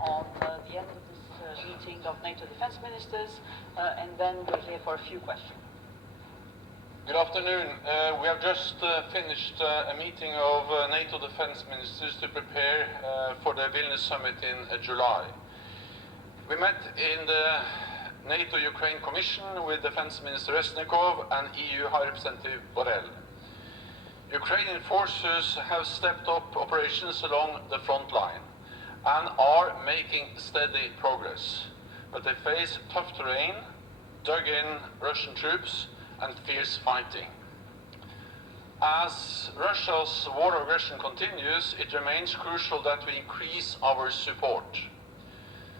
on the end of this meeting of NATO defense ministers, and then we're here for a few questions. Good afternoon. We have just finished a meeting of NATO defense ministers to prepare for the Vilnius summit in July. We met in the NATO-Ukraine Commission with Defense Minister Resnikov and EU High Representative Borrell. Ukrainian forces have stepped up operations along the front line and are making steady progress, but they face tough terrain, dug-in Russian troops and fierce fighting. As Russia's war of aggression continues, it remains crucial that we increase our support.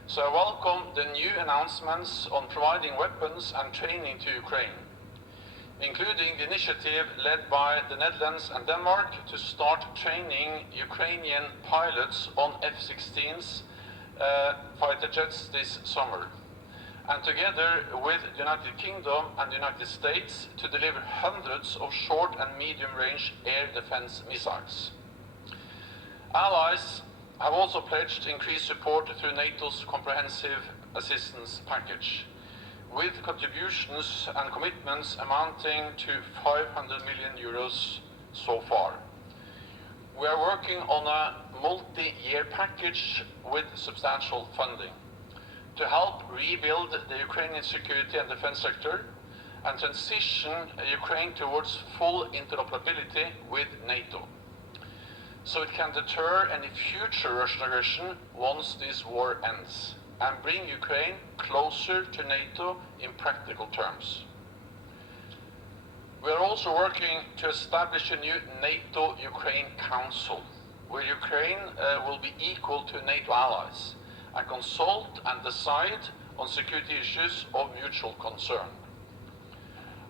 So I welcome the new announcements on providing weapons and training to Ukraine, including the initiative led by the Netherlands and Denmark to start training Ukrainian pilots on F-16s fighter jets this summer, and together with the United Kingdom and the United States to deliver hundreds of short and medium-range air defense missiles. Allies have also pledged increased support through NATO's comprehensive assistance package, with contributions and commitments amounting to 500 million euros so far. We are working on a multi-year package with substantial funding to help rebuild the Ukrainian security and defense sector and transition Ukraine towards full interoperability with NATO, so it can deter any future Russian aggression once this war ends and bring Ukraine closer to NATO in practical terms. We are also working to establish a new NATO-Ukraine Council, where Ukraine will be equal to NATO allies and consult and decide on security issues of mutual concern.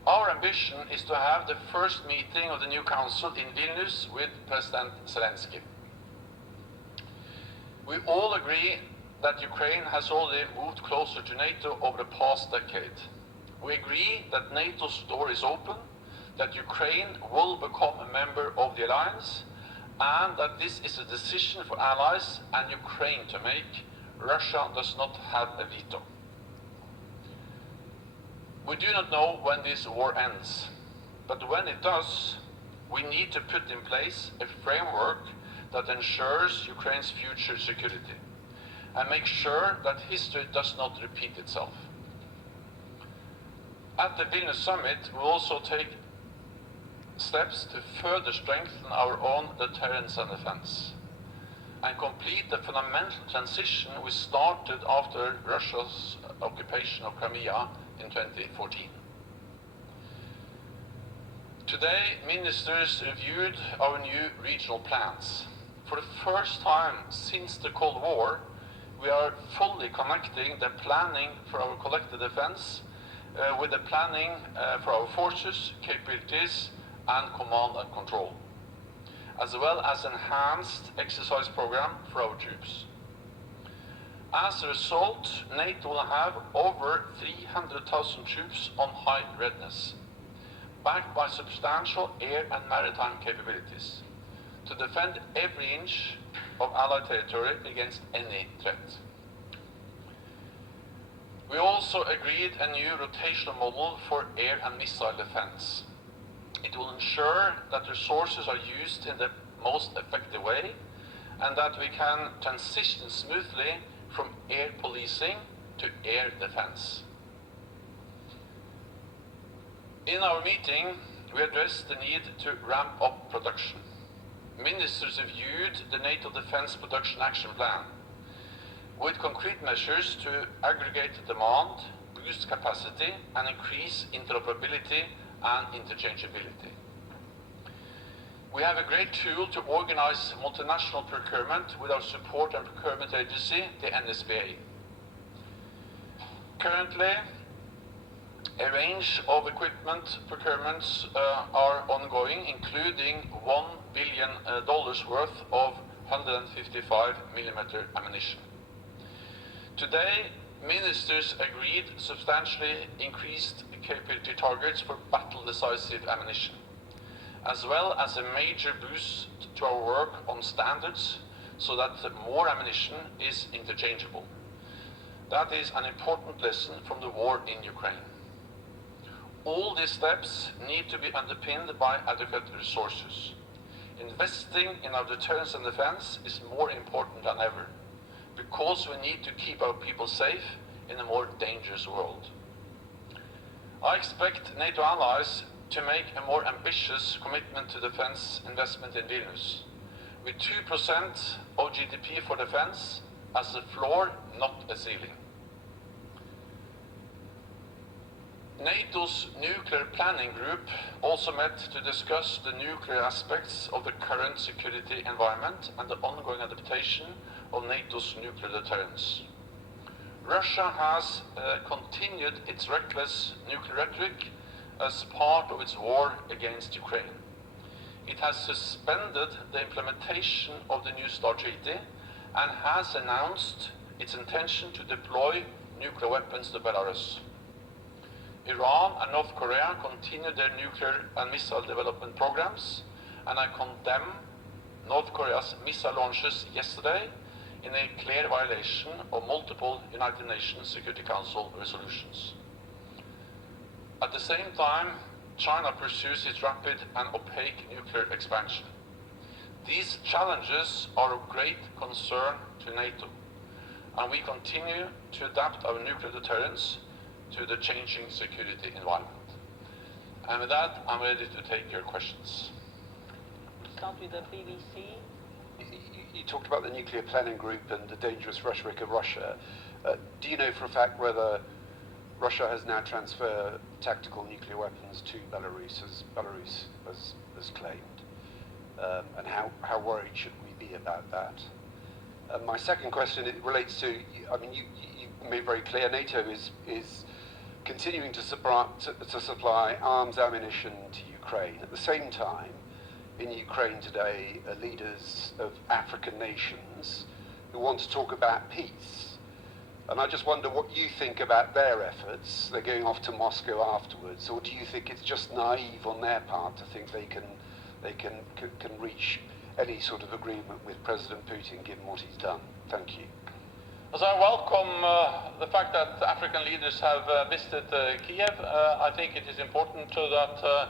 Our ambition is to have the first meeting of the new council in Vilnius with President Zelensky. We all agree that Ukraine has already moved closer to NATO over the past decade. We agree that NATO's door is open, that Ukraine will become a member of the alliance, and that this is a decision for allies and Ukraine to make. Russia does not have a veto. We do not know when this war ends, but when it does, we need to put in place a framework that ensures Ukraine's future security and make sure that history does not repeat itself. At the Vilnius summit, we will also take steps to further strengthen our own deterrence and defense and complete the fundamental transition we started after Russia's occupation of Crimea in 2014. Today, ministers reviewed our new regional plans. For the first time since the Cold War, we are fully connecting the planning for our collective defense with the planning for our forces, capabilities, and command and control, as well as enhanced exercise program for our troops. As a result, NATO will have over 300,000 troops on high readiness, backed by substantial air and maritime capabilities, to defend every inch of Allied territory against any threat. We also agreed a new rotational model for air and missile defense. It will ensure that resources are used in the most effective way and that we can transition smoothly from air policing to air defense. In our meeting, we addressed the need to ramp up production. Ministers reviewed the NATO Defense Production Action Plan with concrete measures to aggregate demand, boost capacity, and increase interoperability and interchangeability. We have a great tool to organize multinational procurement with our support and procurement agency, the NSBA. Currently, a range of equipment procurements are ongoing, including $1 billion worth of 155mm ammunition. Today, ministers agreed substantially increased capability targets for battle-decisive ammunition, as well as a major boost to our work on standards so that more ammunition is interchangeable. That is an important lesson from the war in Ukraine. All these steps need to be underpinned by adequate resources. Investing in our deterrence and defense is more important than ever, because we need to keep our people safe in a more dangerous world. I expect NATO allies to make a more ambitious commitment to defense investment in Vilnius, with 2% of GDP for defense as a floor, not a ceiling. NATO's nuclear planning group also met to discuss the nuclear aspects of the current security environment and the ongoing adaptation of NATO's nuclear deterrence. Russia has continued its reckless nuclear rhetoric as part of its war against Ukraine. It has suspended the implementation of the New START treaty and has announced its intention to deploy nuclear weapons to Belarus. Iran and North Korea continue their nuclear and missile development programs, and I condemn North Korea's missile launches yesterday in a clear violation of multiple United Nations Security Council resolutions. At the same time, China pursues its rapid and opaque nuclear expansion. These challenges are of great concern to NATO, and we continue to adapt our nuclear deterrence to the changing security environment. And with that, I'm ready to take your questions. Start with the BBC. You talked about the nuclear planning group and the dangerous rhetoric of Russia. Do you know for a fact whether Russia has now transferred tactical nuclear weapons to Belarus, as Belarus has claimed? And how worried should we be about that? My second question, it relates to, I mean, you made very clear NATO is continuing to supply arms, ammunition to Ukraine. At the same time, in Ukraine today are leaders of African nations who want to talk about peace. And I just wonder what you think about their efforts. They're going off to Moscow afterwards, or do you think it's just naive on their part to think they can reach any sort of agreement with President Putin given what he's done? Thank you. So I welcome the fact that African leaders have visited Kiev. I think it is important that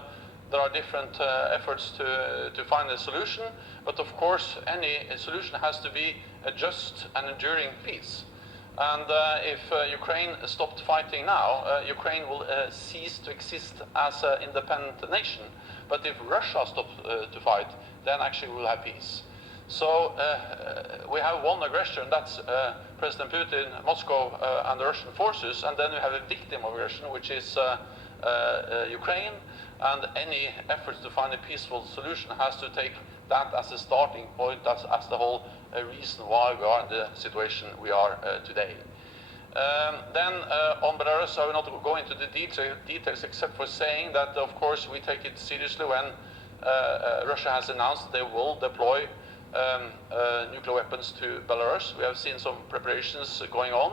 there are different efforts to find a solution, but of course any solution has to be a just and enduring peace. And if Ukraine stopped fighting now, Ukraine will cease to exist as an independent nation. But if Russia stops to fight, then actually we'll have peace. So we have one aggressor, and that's President Putin, Moscow, and the Russian forces, and then we have a victim of aggression, which is Ukraine, and any efforts to find a peaceful solution has to take that as a starting point, as the whole reason why we are in the situation we are today. Then on Belarus, I will not go into the details except for saying that, of course, we take it seriously when Russia has announced they will deploy nuclear weapons to Belarus. We have seen some preparations going on.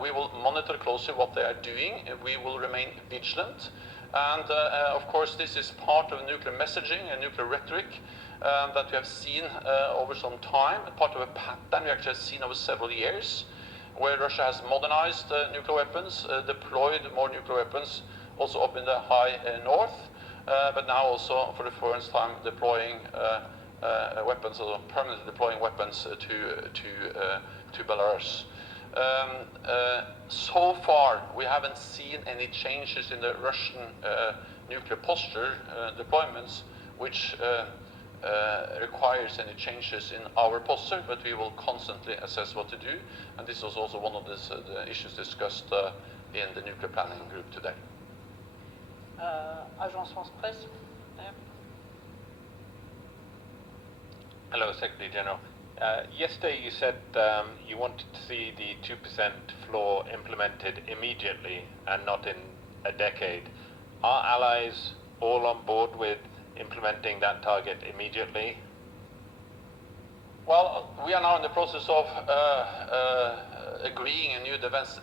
We will monitor closely what they are doing. We will remain vigilant. And of course, this is part of nuclear messaging and nuclear rhetoric that we have seen over some time, part of a pattern we actually have seen over several years, where Russia has modernized nuclear weapons, deployed more nuclear weapons, also up in the high north, but now also for the first time deploying weapons, or permanently deploying weapons to Belarus. So far, we haven't seen any changes in the Russian nuclear posture deployments, which requires any changes in our posture, but we will constantly assess what to do. And this was also one of the issues discussed in the nuclear planning group today. Agence France Presse. Hello, Secretary General. Yesterday you said you wanted to see the 2% floor implemented immediately and not in a decade. Are allies all on board with implementing that target immediately? Well, we are now in the process of agreeing a new defense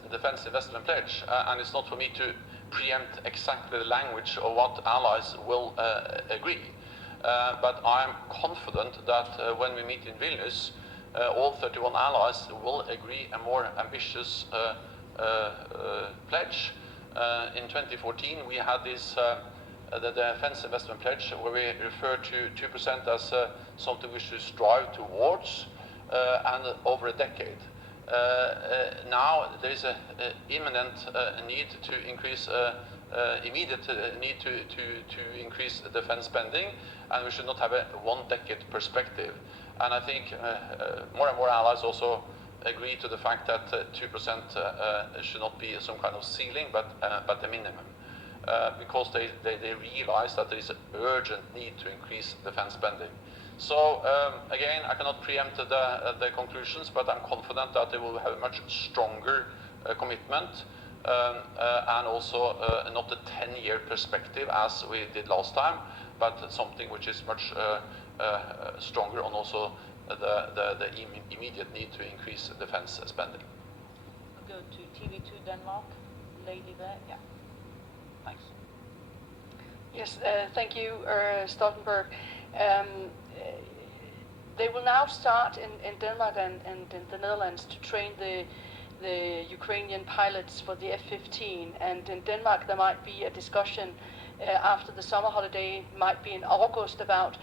investment pledge, and it's not for me to preempt exactly the language of what allies will agree. But I'm confident that when we meet in Vilnius, all 31 allies will agree a more ambitious pledge. In 2014, we had this the defense investment pledge, where we refer to 2% as something we should strive towards, and over a decade. Now there is an imminent need to increase, immediate need to increase defense spending, and we should not have a one-decade perspective. And I think more and more allies also agree to the fact that 2% should not be some kind of ceiling, but a minimum. Because they realize that there is an urgent need to increase defense spending. So again, I cannot preempt the conclusions, but I'm confident that they will have a much stronger commitment, and also not a 10-year perspective as we did last time, but something which is much stronger on also the immediate need to increase defense spending. We'll go to TV2 Denmark, lady there, yeah. Thanks. Yes, thank you, Stoltenberg. They will now start in Denmark and in the Netherlands to train the Ukrainian pilots for the F-15. And in Denmark there might be a discussion after the summer holiday, might be in August, about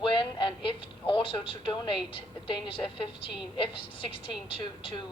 when and if also to donate Danish F-16 to